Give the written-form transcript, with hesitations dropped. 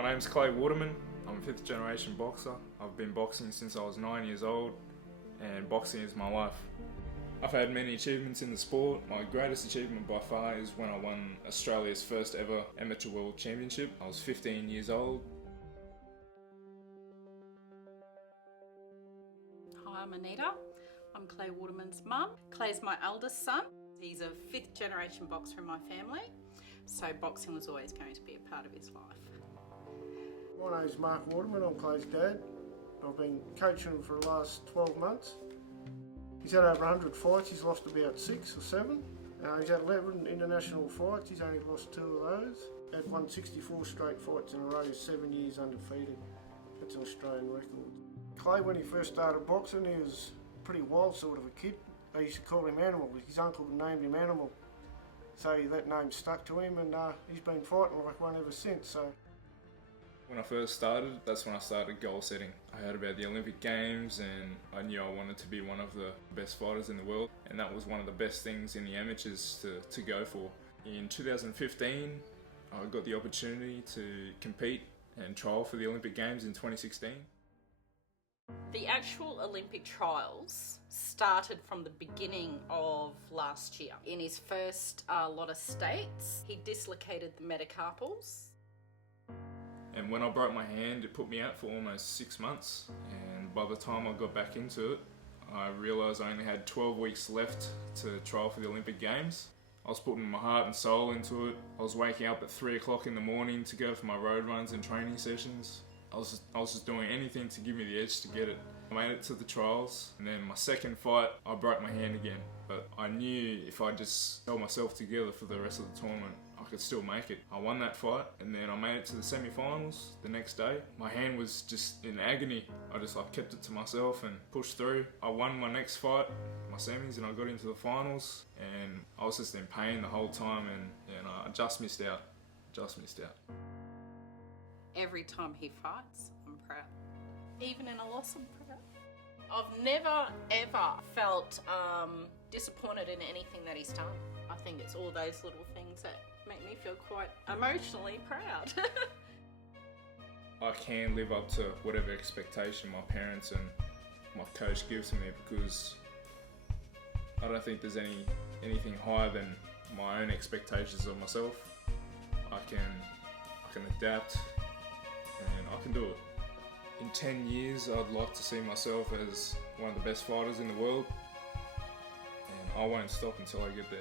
My name's Clay Waterman. I'm a fifth generation boxer. I've been boxing since I was 9 years old, and boxing is my life. I've had many achievements in the sport. My greatest achievement by far is when I won Australia's first ever amateur world championship. I was 15 years old. Hi, I'm Anita. I'm Clay Waterman's mum. Clay's my eldest son. He's a fifth generation boxer in my family, so boxing was always going to be a part of his life. My name's Mark Waterman, I'm Clay's dad. I've been coaching him for the last 12 months. He's had over 100 fights, he's lost about 6 or 7. He's had 11 international fights, he's only lost 2 of those. Had won 64 straight fights in a row, 7 years undefeated. That's an Australian record. Clay, when he first started boxing, he was a pretty wild sort of a kid. They used to call him Animal. His uncle named him Animal. So that name stuck to him, and he's been fighting like one ever since. So. When I first started, that's when I started goal setting. I heard about the Olympic Games and I knew I wanted to be one of the best fighters in the world, and that was one of the best things in the amateurs to go for. In 2015, I got the opportunity to compete and trial for the Olympic Games in 2016. The actual Olympic trials started from the beginning of last year. In his first lot of states, he dislocated the metacarpals. And when I broke my hand, it put me out for almost 6 months. And by the time I got back into it, I realised I only had 12 weeks left to trial for the Olympic Games. I was putting my heart and soul into it. I was waking up at 3 o'clock in the morning to go for my road runs and training sessions. I was just doing anything to give me the edge to get it. I made it to the trials, and then my second fight, I broke my hand again. But I knew if I just held myself together for the rest of the tournament, I could still make it. I won that fight, and then I made it to the semi-finals the next day. My hand was just in agony. I just kept it to myself and pushed through. I won my next fight, my semis, and I got into the finals, and I was just in pain the whole time, and I just missed out. Every time he fights, I'm proud. Even in a loss, I'm proud. I've never ever felt disappointed in anything that he's done. I think it's all those little things that make me feel quite emotionally proud. I can live up to whatever expectation my parents and my coach gives to me, because I don't think there's anything higher than my own expectations of myself. I can adapt, and I can do it. In 10 years, I'd like to see myself as one of the best fighters in the world, and I won't stop until I get there.